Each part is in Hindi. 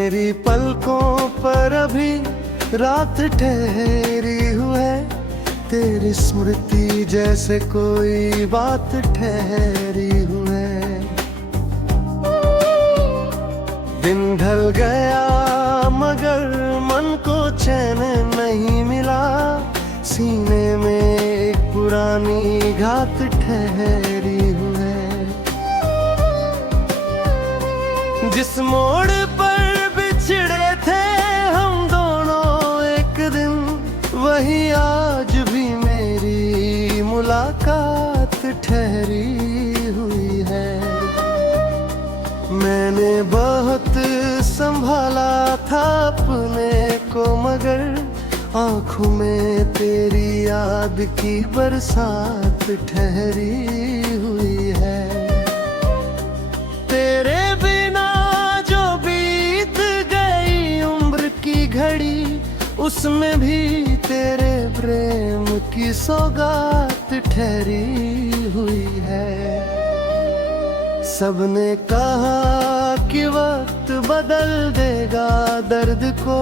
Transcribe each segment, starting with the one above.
मेरी पलकों पर अभी रात ठहरी हुई, तेरी स्मृति जैसे कोई बात ठहरी हुई। दिन ढल गया मगर मन को चैन नहीं मिला, सीने में एक पुरानी घात ठहरी हुई। जिस मोड़ पर बिछड़े थे हम दोनों एक दिन, वही आज भी मेरी मुलाकात ठहरी हुई है। मैंने बहुत संभाला था अपने को, मगर आँखों में तेरी याद की बरसात ठहरी हुई है। तेरे बिना जो बीत गई उम्र की घड़ी, उसमें भी तेरे प्रेम की सौगात ठहरी हुई है। सबने कहा कि वक्त बदल देगा दर्द को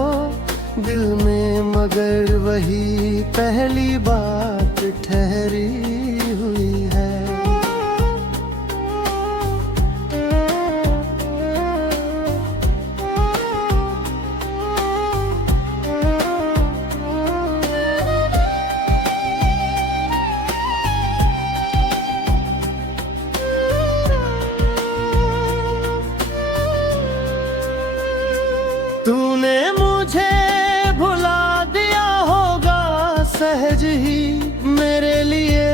दिल में, मगर वही पहली बात ठहरी हुई है। तूने मुझे भुला दिया होगा सहज ही, मेरे लिए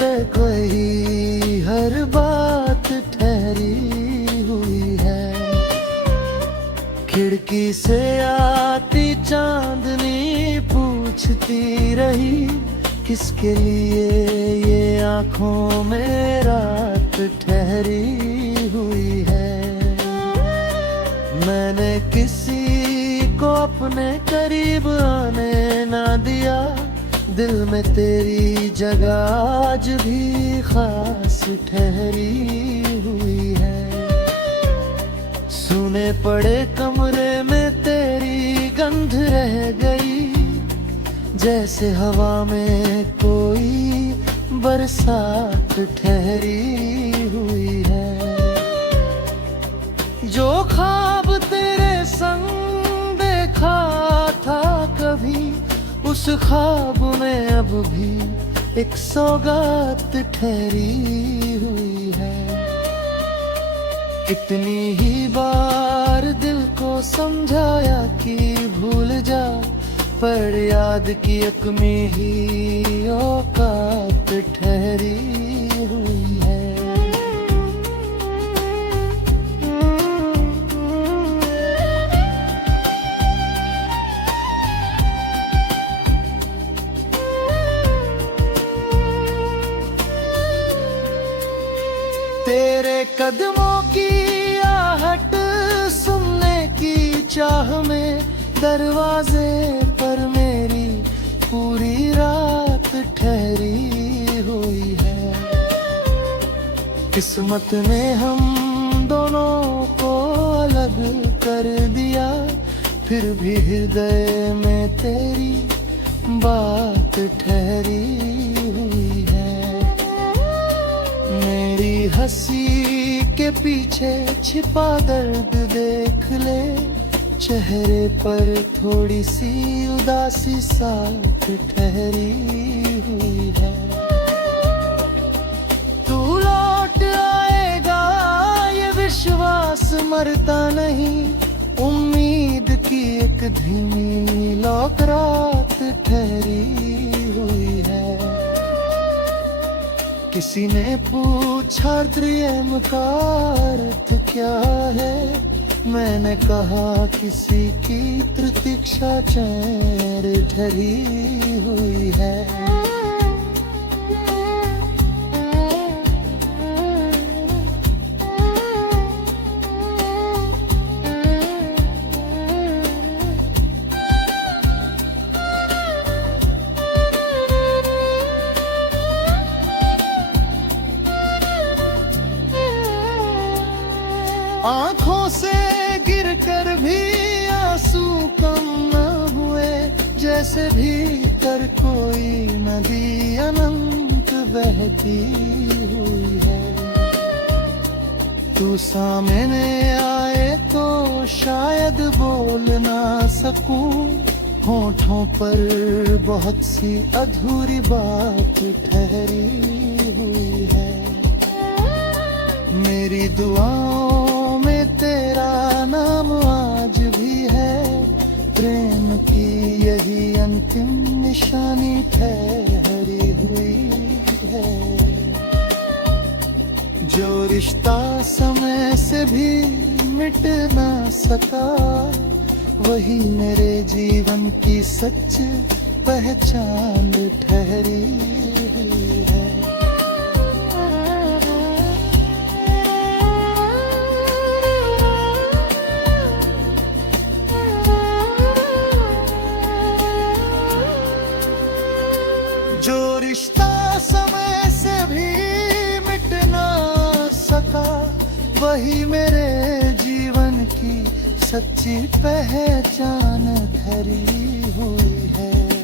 तय कोई हर बात ठहरी हुई है। खिड़की से आती चांदनी पूछती रही, किसके लिए ये आँखों में रात ठहरी हुई है। मैंने किसी को अपने करीब आने ना दिया, दिल में तेरी जगह आज भी खास ठहरी हुई है। सुने पड़े कमरे में तेरी गंध रह गई, जैसे हवा में कोई बरसात ठहरी हुई है। जो ख्वाब तेरे संग देखा था कभी, उस ख्वाब में अब भी एक सौगात ठहरी हुई है। कितनी ही बार दिल को समझाया कि भूल जा, पर याद की एक में ही औकात ठहरी हुई है। तेरे कदमों की आहट सुनने की चाह में, दरवाजे पर मेरी पूरी रात ठहरी हुई है। किस्मत ने हम दोनों को अलग कर दिया, फिर भी हृदय में तेरी बात ठहरी हुई है। मेरी हंसी के पीछे छिपा दर्द देख ले, चेहरे पर थोड़ी सी उदासी साथ ठहरी हुई है। तू लौट आएगा ये विश्वास मरता नहीं, उम्मीद की एक धीमी लौक रात ठहरी हुई है। किसी ने पूछा प्रेम का अर्थ क्या है, मैंने कहा किसी की प्रतीक्षा चैन ठहरी हुई है। आँखों से गिरकर भी आंसू कम न हुए, जैसे भीतर कोई नदी अनंत बहती हुई है। तू सामने आए तो शायद बोल ना सकूं, होठों पर बहुत सी अधूरी बात ठहरी हुई है। मेरी दुआओं में तेरा नाम आज भी है, प्रेम की यही अंतिम निशानी ठहरी हुई है। जो रिश्ता समय से भी मिट ना सका, वही मेरे जीवन की सच पहचान ठहरी हुई है। जो रिश्ता समय से भी मिट ना सका, वही मेरे जीवन की सच्ची पहचान ठहरी हुई है।